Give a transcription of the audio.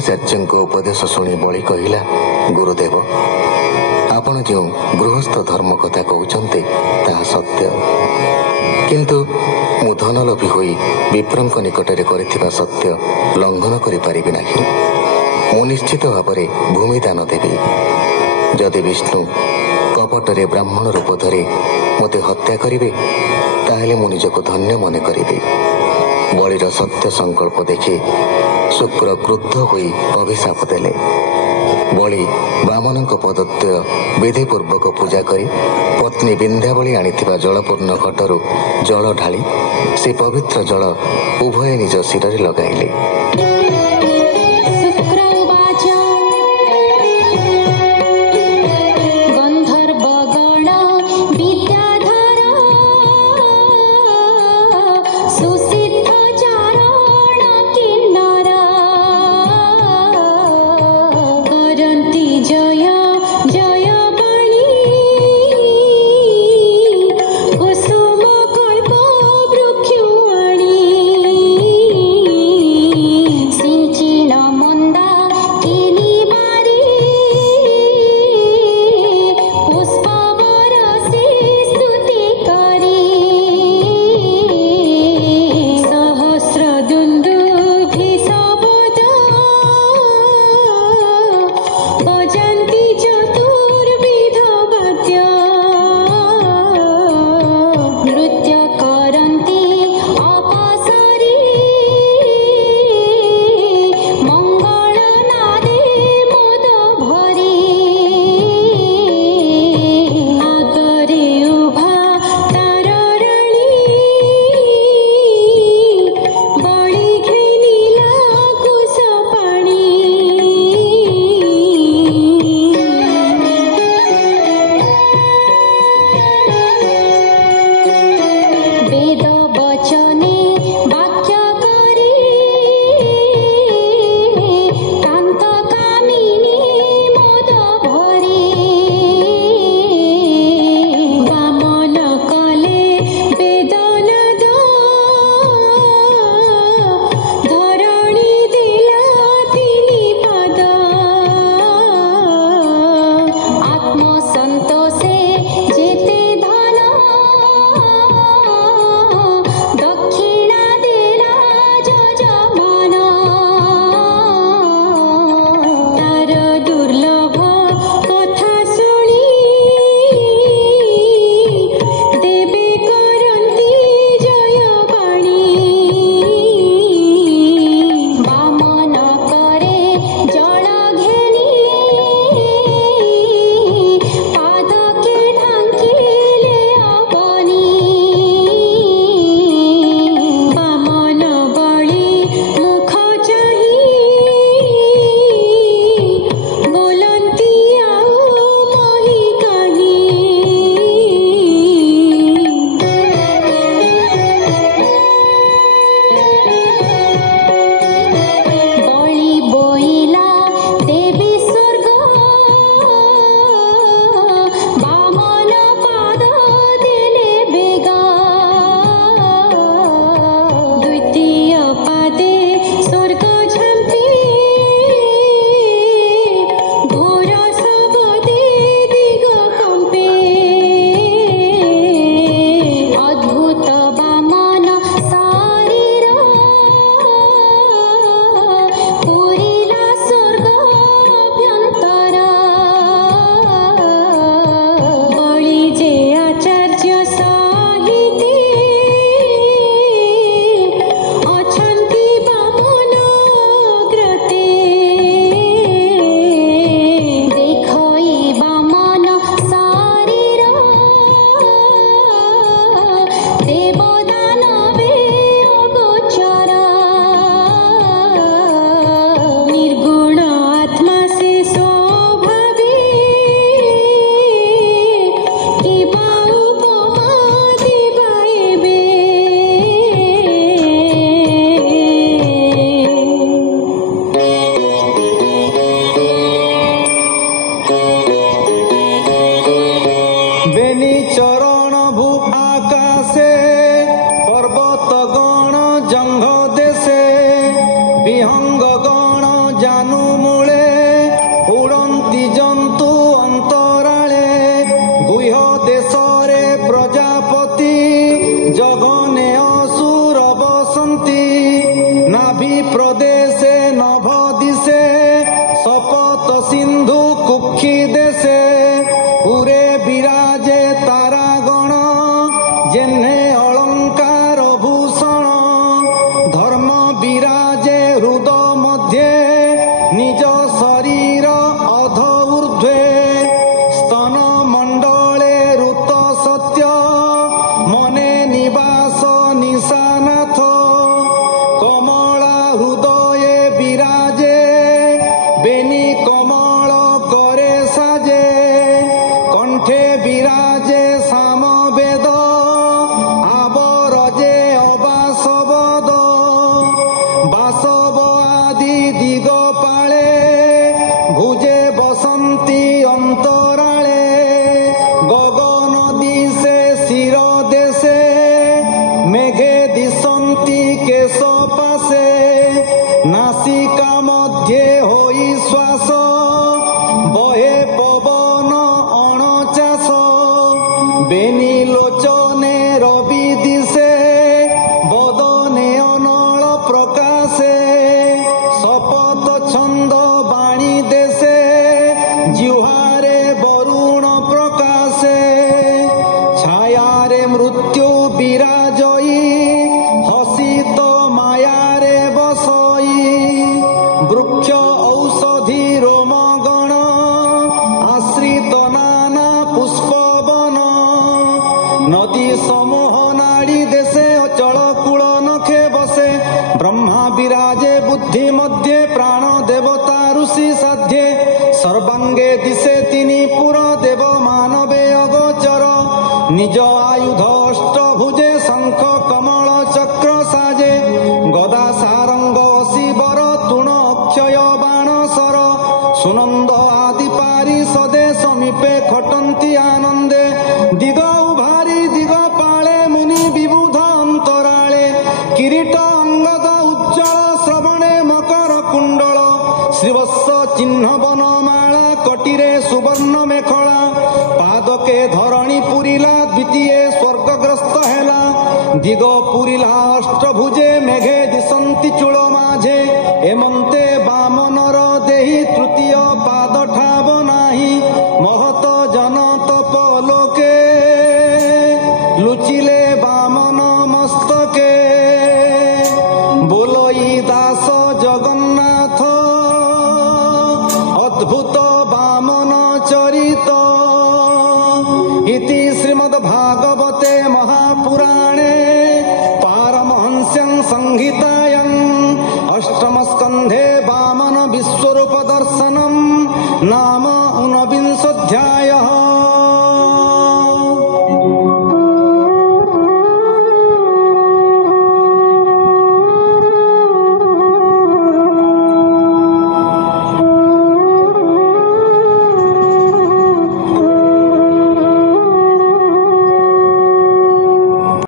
ଶଙ୍କରାଚାର୍ଯ୍ୟଙ୍କ ଉପଦେଶ ଶୁଣି ବଳି କହିଲା, ଗୁରୁଦେବ, ଆପଣ ଯେଉଁ ଗୃହସ୍ଥ ଧର୍ମ କଥା କହୁଛନ୍ତି ତାହା ସତ୍ୟ, କିନ୍ତୁ ମୁଁ ଧନଲୋଭୀ ହୋଇ ବିପ୍ରଙ୍କ ନିକଟରେ କରିଥିବା ସତ୍ୟ ଲଙ୍ଘନ କରିପାରିବି ନାହିଁ। ମୁଁ ନିଶ୍ଚିତ ଭାବରେ ଭୂମିଦାନ ଦେବି। ଯଦି ବିଷ୍ଣୁ କପଟରେ ବ୍ରାହ୍ମଣ ରୂପ ଧରି ମୋତେ ହତ୍ୟା କରିବେ, ତାହେଲେ ମୁଁ ନିଜକୁ ଧନ୍ୟ ମନେ କରିବି। ବଳିର ସତ୍ୟ ସଂକଳ୍ପ ଦେଖି ଶୁକ୍ର କ୍ରୁଦ୍ଧ ହୋଇ ଅଭିଶାପ ଦେଲେ। ବଳି ବାମନଙ୍କ ପଦଦ୍ୱୟ ବିଧିପୂର୍ବକ ପୂଜା କରି ପତ୍ନୀ ବିନ୍ଧ୍ୟାବଳୀ ଆଣିଥିବା ଜଳପୂର୍ଣ୍ଣ ଘଟରୁ ଜଳ ଢାଳି ସେ ପବିତ୍ର ଜଳ ଉଭୟ ନିଜ ଶିରରେ ଲଗାଇଲେ। जंघ देशे विहंग गण जानू মেঘে দিশন্তি কেশ পাশে নাসিকা মধ্যে হই শ্বাস বহে পবন অণচাষ বেনি লোচনে রবি দিশে বদনে অনল প্রকাশে শপথ ছন্দ বাণী দেশে জিহ্বারে বরুণ প্রকাশে ছায়ারে মৃত্যু বিরাজয়ী হসিত মায়ারে বসই বৃক্ষ ঔষধি রোমগণ আশ্রিত নানা পুষ্পবন নদী সমূহ নাড়ি দেশে অচল কূল নখে বসে ব্রহ্মা বিরাজে বুদ্ধি মধ্যে প্রাণ দেবতা ঋষি সাধ্যে সর্বাঙ্গে দিশে তিনি পুর দেব মানবে অগোচর নিজ আয়ুধ অষ্টভুজে শঙ্খ কমল চক্র সাজে গদা সারঙ্গ শিবর তুণ অক্ষয় বাণ সর সুনন্দ আদি পারিষদে সমীপে খটন্তি আনন্দে দিগ উভারি দিগ পাଳେ মুনি বিবুধ অন্তরালে কিরীট অঙ্গদ উজ্জ্বল শ্রবণে মকর কুণ্ডল শ্রীবৎস চিহ্ন বনমালা কটিরে সুবর্ণ মেখলা পাদকে ধরণী পুরিলা দ্বিতীয় স্বর্গগ্রস্ত হেলা দিগ পুরিলা অষ্টভুজে মেঘে দিশন্তি চূଳ মাঝে এমন্তে বামনর দেহি তৃতীয় পাদ ঠাব নাহি মহত জন তপ লোকে লুচিলে বামন মস্তকে বোলই দাস জগন্নাথ অদ্ভুত বামন চরিত ইতি শ্রীমদ্ ভাগবতে মহাপুরাণে পারমহংস্যং সংহিতায়াং অষ্টম স্কন্ধে বামন বিশ্বরূপ দর্শনম নাম